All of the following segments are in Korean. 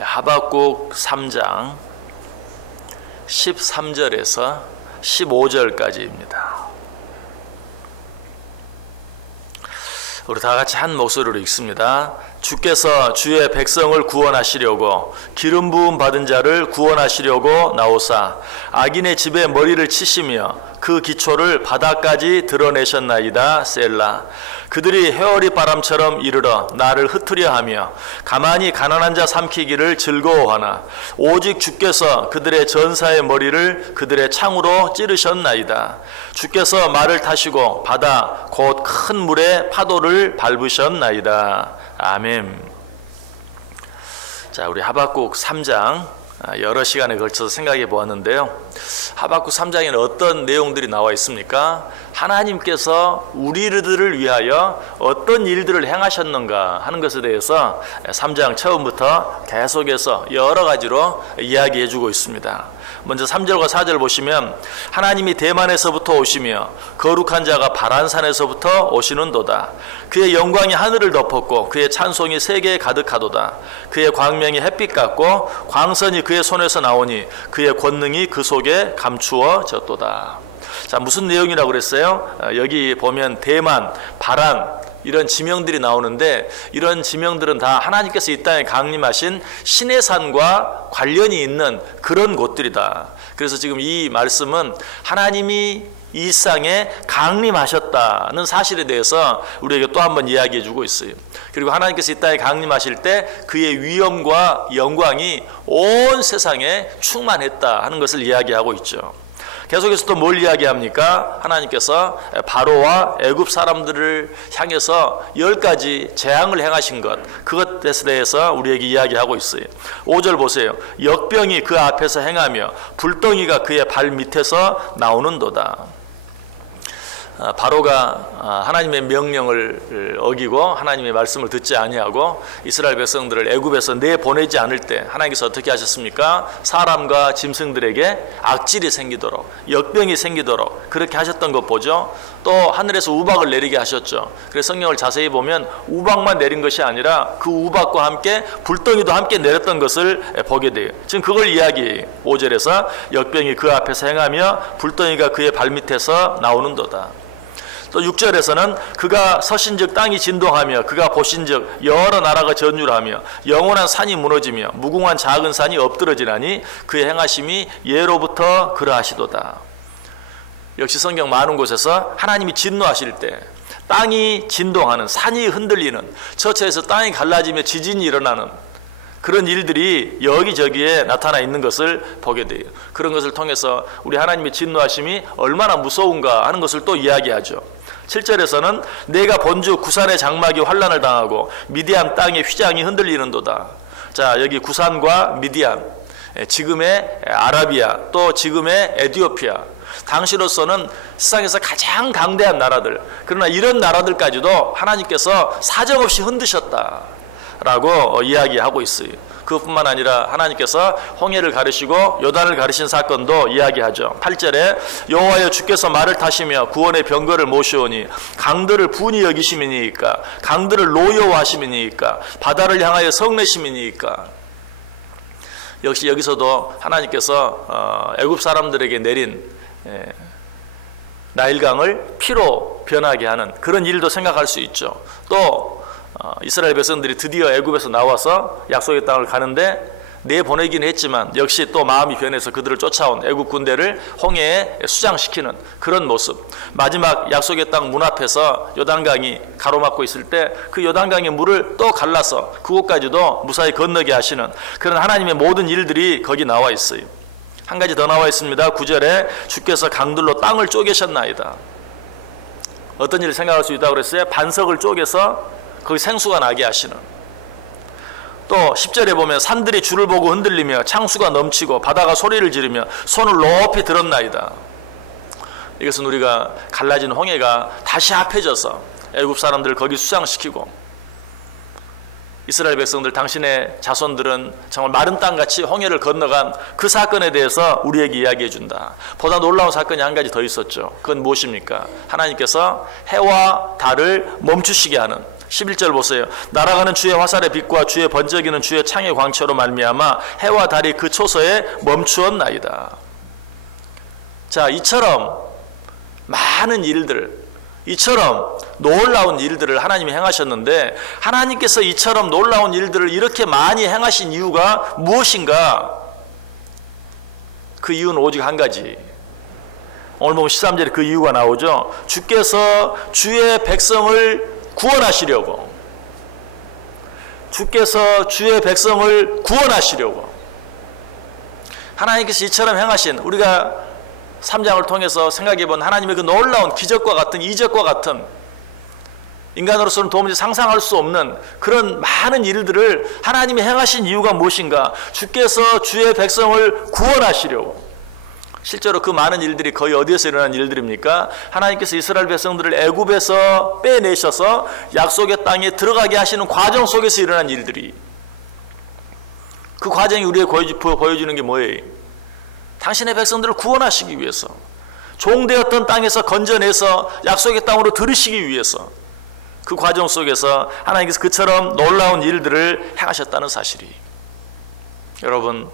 하박국 3장 13절에서 15절까지입니다. 우리 다 같이 한 목소리로 읽습니다. 주께서 주의 백성을 구원하시려고 기름 부음 받은 자를 구원하시려고 나오사 악인의 집에 머리를 치시며 그 기초를 바다까지 드러내셨나이다. 셀라. 그들이 회오리 바람처럼 이르러 나를 흩으려 하며 가만히 가난한 자 삼키기를 즐거워하나 오직 주께서 그들의 전사의 머리를 그들의 창으로 찌르셨나이다. 주께서 말을 타시고 바다 곧 큰 물의 파도를 밟으셨나이다. 아멘. 자, 우리 하박국 3장 여러 시간에 걸쳐서 생각해 보았는데요. 하박국 3장에는 어떤 내용들이 나와 있습니까? 하나님께서 우리들을 위하여 어떤 일들을 행하셨는가 하는 것에 대해서 3장 처음부터 계속해서 여러 가지로 이야기해 주고 있습니다. 먼저 3절과 4절 보시면 하나님이 대만에서부터 오시며 거룩한 자가 바란산에서부터 오시는도다. 그의 영광이 하늘을 덮었고 그의 찬송이 세계에 가득하도다. 그의 광명이 햇빛 같고 광선이 그의 손에서 나오니 그의 권능이 그 속에 감추어졌도다. 자, 무슨 내용이라고 그랬어요? 여기 보면 대만, 바란 이런 지명들이 나오는데 이런 지명들은 다 하나님께서 이 땅에 강림하신 신의 산과 관련이 있는 그런 곳들이다. 그래서 지금 이 말씀은 하나님이 이 땅에 강림하셨다는 사실에 대해서 우리에게 또 한 번 이야기해 주고 있어요. 그리고 하나님께서 이 땅에 강림하실 때 그의 위엄과 영광이 온 세상에 충만했다 하는 것을 이야기하고 있죠. 계속해서 또 뭘 이야기합니까? 하나님께서 바로와 애굽 사람들을 향해서 10가지 재앙을 행하신 것, 그것에 대해서 우리에게 이야기하고 있어요. 5절 보세요. 역병이 그 앞에서 행하며 불덩이가 그의 발 밑에서 나오는도다. 바로가 하나님의 명령을 어기고 하나님의 말씀을 듣지 아니하고 이스라엘 백성들을 애굽에서 내보내지 않을 때 하나님께서 어떻게 하셨습니까? 사람과 짐승들에게 악질이 생기도록 역병이 생기도록 그렇게 하셨던 것 보죠. 또 하늘에서 우박을 내리게 하셨죠. 그래서 성경을 자세히 보면 우박만 내린 것이 아니라 그 우박과 함께 불덩이도 함께 내렸던 것을 보게 돼요. 지금 그걸 이야기해요. 5절에서 역병이 그 앞에서 행하며 불덩이가 그의 발밑에서 나오는도다. 또 6절에서는 그가 서신즉 땅이 진동하며 그가 보신즉 여러 나라가 전율하며 영원한 산이 무너지며 무궁한 작은 산이 엎드러지나니 그의 행하심이 예로부터 그러하시도다. 역시 성경 많은 곳에서 하나님이 진노하실 때 땅이 진동하는, 산이 흔들리는, 저체에서 땅이 갈라지며 지진이 일어나는 그런 일들이 여기저기에 나타나 있는 것을 보게 돼요. 그런 것을 통해서 우리 하나님의 진노하심이 얼마나 무서운가 하는 것을 또 이야기하죠. 7절에서는 내가 본즉 구산의 장막이 환란을 당하고 미디안 땅의 휘장이 흔들리는도다. 자, 여기 구산과 미디안, 지금의 아라비아, 또 지금의 에티오피아, 당시로서는 세상에서 가장 강대한 나라들, 그러나 이런 나라들까지도 하나님께서 사정없이 흔드셨다라고 이야기하고 있어요. 그것뿐만 아니라 하나님께서 홍해를 가르시고 요단을 가르신 사건도 이야기하죠. 8절에 여호와여 주께서 말을 타시며 구원의 병거를 모시오니 강들을 분이 여기심이니까 강들을 노여워하심이니까 바다를 향하여 성내심이니까. 역시 여기서도 하나님께서 애굽 사람들에게 내린 나일강을 피로 변하게 하는 그런 일도 생각할 수 있죠. 또 이스라엘 백성들이 드디어 애굽에서 나와서 약속의 땅을 가는데 내보내긴 했지만 역시 또 마음이 변해서 그들을 쫓아온 애굽 군대를 홍해에 수장시키는 그런 모습. 마지막 약속의 땅 문 앞에서 요단강이 가로막고 있을 때 그 요단강의 물을 또 갈라서 그곳까지도 무사히 건너게 하시는 그런 하나님의 모든 일들이 거기 나와 있어요. 한 가지 더 나와 있습니다. 9절에 주께서 강들로 땅을 쪼개셨나이다. 어떤 일을 생각할 수 있다고 그랬어요? 반석을 쪼개서 거기 생수가 나게 하시는. 또 10절에 보면 산들이 주를 보고 흔들리며 창수가 넘치고 바다가 소리를 지르며 손을 높이 들었나이다. 이것은 우리가 갈라진 홍해가 다시 합해져서 애굽 사람들을 거기 수장시키고 이스라엘 백성들 당신의 자손들은 정말 마른 땅같이 홍해를 건너간 그 사건에 대해서 우리에게 이야기해 준다. 보다 놀라운 사건이 한 가지 더 있었죠. 그건 무엇입니까? 하나님께서 해와 달을 멈추시게 하는 11절 보세요. 날아가는 주의 화살의 빛과 주의 번쩍이는 주의 창의 광채로 말미암아 해와 달이 그 초서에 멈추었나이다. 자, 이처럼 많은 일들, 이처럼 놀라운 일들을 하나님이 행하셨는데, 하나님께서 이처럼 놀라운 일들을 이렇게 많이 행하신 이유가 무엇인가? 그 이유는 오직 한 가지. 오늘 보면 13절에 그 이유가 나오죠. 주께서 주의 백성을 구원하시려고, 주께서 주의 백성을 구원하시려고 하나님께서 이처럼 행하신, 우리가 3장을 통해서 생각해본 하나님의 그 놀라운 기적과 같은, 이적과 같은, 인간으로서는 도무지 상상할 수 없는 그런 많은 일들을 하나님이 행하신 이유가 무엇인가? 주께서 주의 백성을 구원하시려고. 실제로 그 많은 일들이 거의 어디에서 일어난 일들입니까? 하나님께서 이스라엘 백성들을 애굽에서 빼내셔서 약속의 땅에 들어가게 하시는 과정 속에서 일어난 일들이, 그 과정이 우리에게 보여주는 게 뭐예요? 당신의 백성들을 구원하시기 위해서, 종되었던 땅에서 건져내서 약속의 땅으로 들으시기 위해서, 그 과정 속에서 하나님께서 그처럼 놀라운 일들을 행하셨다는 사실이, 여러분,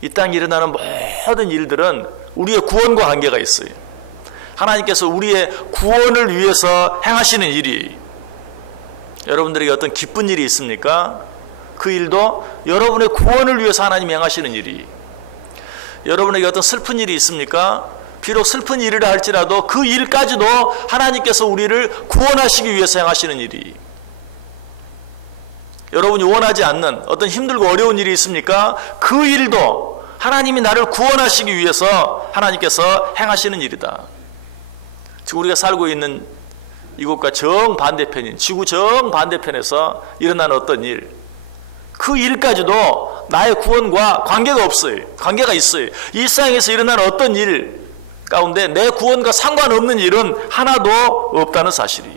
이 땅에 일어나는 모든 일들은 우리의 구원과 관계가 있어요. 하나님께서 우리의 구원을 위해서 행하시는 일이, 여러분들에게 어떤 기쁜 일이 있습니까? 그 일도 여러분의 구원을 위해서 하나님이 행하시는 일이. 여러분에게 어떤 슬픈 일이 있습니까? 비록 슬픈 일이라 할지라도 그 일까지도 하나님께서 우리를 구원하시기 위해서 행하시는 일이. 여러분이 원하지 않는 어떤 힘들고 어려운 일이 있습니까? 그 일도 하나님이 나를 구원하시기 위해서 하나님께서 행하시는 일이다. 지금 우리가 살고 있는 이곳과 정반대편인 지구 정반대편에서 일어나는 어떤 일, 그 일까지도 나의 구원과 관계가 없어요. 관계가 있어요. 일상에서 일어나는 어떤 일 가운데 내 구원과 상관없는 일은 하나도 없다는 사실이.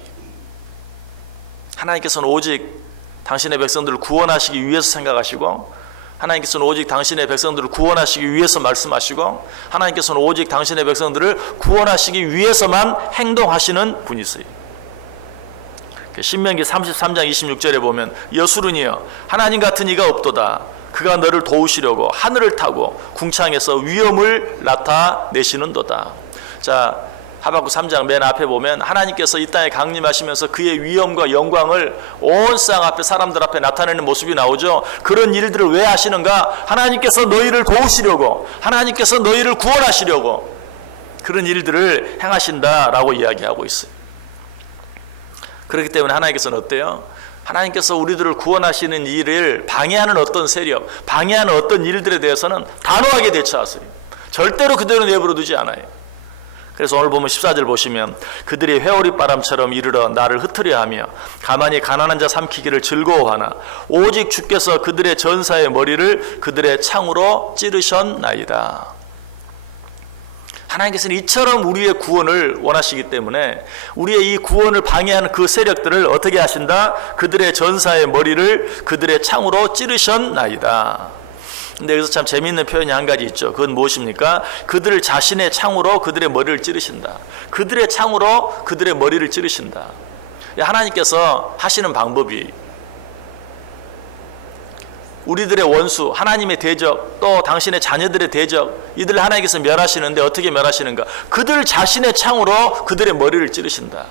하나님께서는 오직 당신의 백성들을 구원하시기 위해서 생각하시고, 하나님께서는 오직 당신의 백성들을 구원하시기 위해서 말씀하시고, 하나님께서는 오직 당신의 백성들을 구원하시기 위해서만 행동하시는 분이세요. 신명기 33장 26절에 보면 여수르니여 하나님 같은 이가 없도다. 그가 너를 도우시려고 하늘을 타고 궁창에서 위엄을 나타내시는도다. 자, 하박국 3장 맨 앞에 보면 하나님께서 이 땅에 강림하시면서 그의 위엄과 영광을 온 세상 앞에, 사람들 앞에 나타내는 모습이 나오죠. 그런 일들을 왜 하시는가? 하나님께서 너희를 도우시려고, 하나님께서 너희를 구원하시려고 그런 일들을 행하신다라고 이야기하고 있어요. 그렇기 때문에 하나님께서는 어때요? 하나님께서 우리들을 구원하시는 일을 방해하는 어떤 세력, 방해하는 어떤 일들에 대해서는 단호하게 대처하세요. 절대로 그대로 내버려 두지 않아요. 그래서 오늘 보면 14절 보시면 그들이 회오리 바람처럼 이르러 나를 흩으려 하며 가만히 가난한 자 삼키기를 즐거워하나 오직 주께서 그들의 전사의 머리를 그들의 창으로 찌르셨나이다. 하나님께서는 이처럼 우리의 구원을 원하시기 때문에 우리의 이 구원을 방해하는 그 세력들을 어떻게 하신다? 그들의 전사의 머리를 그들의 창으로 찌르셨나이다. 근데 여기서 참 재미있는 표현이 한 가지 있죠. 그건 무엇입니까? 그들 자신의 창으로 그들의 머리를 찌르신다. 그들의 창으로 그들의 머리를 찌르신다. 하나님께서 하시는 방법이, 우리들의 원수, 하나님의 대적, 또 당신의 자녀들의 대적, 이들을 하나님께서 멸하시는데 어떻게 멸하시는가? 그들 자신의 창으로 그들의 머리를 찌르신다.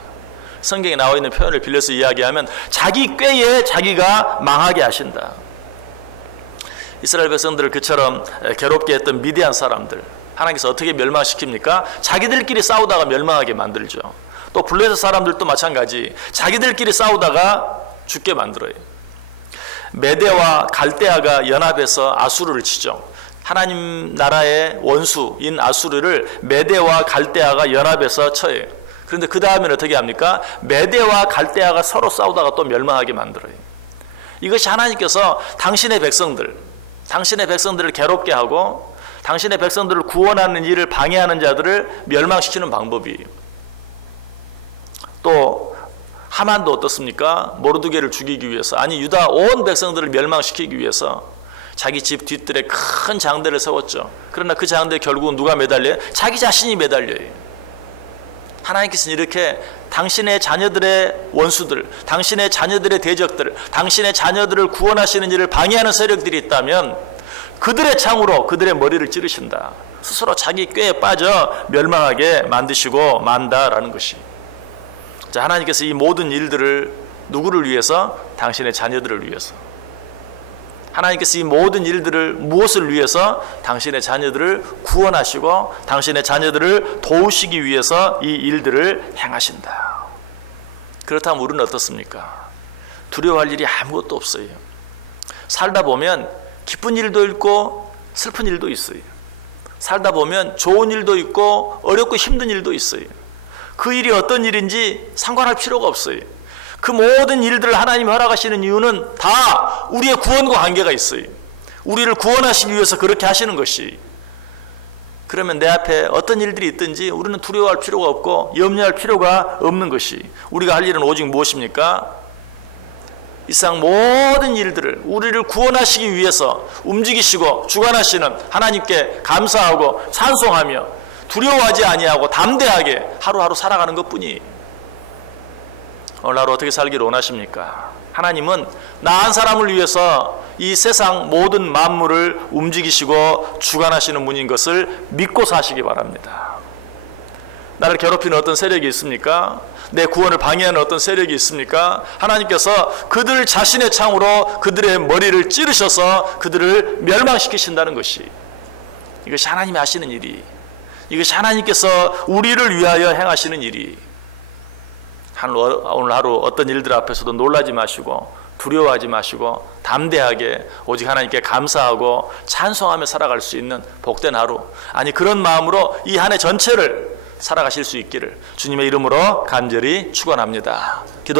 성경에 나와 있는 표현을 빌려서 이야기하면 자기 꾀에 자기가 망하게 하신다. 이스라엘 백성들을 그처럼 괴롭게 했던 미디안 사람들, 하나님께서 어떻게 멸망시킵니까? 자기들끼리 싸우다가 멸망하게 만들죠. 또 블레셋 사람들도 마찬가지, 자기들끼리 싸우다가 죽게 만들어요. 메대와 갈대아가 연합해서 아수르를 치죠. 하나님 나라의 원수인 아수르를 메대와 갈대아가 연합해서 쳐요. 그런데 그 다음에는 어떻게 합니까? 메대와 갈대아가 서로 싸우다가 또 멸망하게 만들어요. 이것이 하나님께서 당신의 백성들을 괴롭게 하고 당신의 백성들을 구원하는 일을 방해하는 자들을 멸망시키는 방법이에요. 또 하만도 어떻습니까? 모르드게를 죽이기 위해서, 아니 유다 온 백성들을 멸망시키기 위해서 자기 집 뒤뜰에 큰 장대를 세웠죠. 그러나 그 장대에 결국은 누가 매달려요? 자기 자신이 매달려요. 하나님께서는 이렇게 당신의 자녀들의 원수들, 당신의 자녀들의 대적들, 당신의 자녀들을 구원하시는 일을 방해하는 세력들이 있다면 그들의 창으로 그들의 머리를 찌르신다. 스스로 자기 꾀에 빠져 멸망하게 만드시고 만다라는 것이. 자, 하나님께서 이 모든 일들을 누구를 위해서? 당신의 자녀들을 위해서. 하나님께서 이 모든 일들을 무엇을 위해서? 당신의 자녀들을 구원하시고 당신의 자녀들을 도우시기 위해서 이 일들을 행하신다. 그렇다면 우리는 어떻습니까? 두려워할 일이 아무것도 없어요. 살다 보면 기쁜 일도 있고 슬픈 일도 있어요. 살다 보면 좋은 일도 있고 어렵고 힘든 일도 있어요. 그 일이 어떤 일인지 상관할 필요가 없어요. 그 모든 일들을 하나님이 허락하시는 이유는 다 우리의 구원과 관계가 있어요. 우리를 구원하시기 위해서 그렇게 하시는 것이. 그러면 내 앞에 어떤 일들이 있든지 우리는 두려워할 필요가 없고 염려할 필요가 없는 것이. 우리가 할 일은 오직 무엇입니까? 이 세상 모든 일들을 우리를 구원하시기 위해서 움직이시고 주관하시는 하나님께 감사하고 찬송하며 두려워하지 아니하고 담대하게 하루하루 살아가는 것뿐이에요. 오늘 하루 어떻게 살기를 원하십니까? 하나님은 나 한 사람을 위해서 이 세상 모든 만물을 움직이시고 주관하시는 분인 것을 믿고 사시기 바랍니다. 나를 괴롭히는 어떤 세력이 있습니까? 내 구원을 방해하는 어떤 세력이 있습니까? 하나님께서 그들 자신의 창으로 그들의 머리를 찌르셔서 그들을 멸망시키신다는 것이, 이것이 하나님이 하시는 일이, 이것이 하나님께서 우리를 위하여 행하시는 일이. 오늘 하루 어떤 일들 앞에서도 놀라지 마시고 두려워하지 마시고 담대하게 오직 하나님께 감사하고 찬송하며 살아갈 수 있는 복된 하루, 아니 그런 마음으로 이 한 해 전체를 살아가실 수 있기를 주님의 이름으로 간절히 축원합니다. 기도하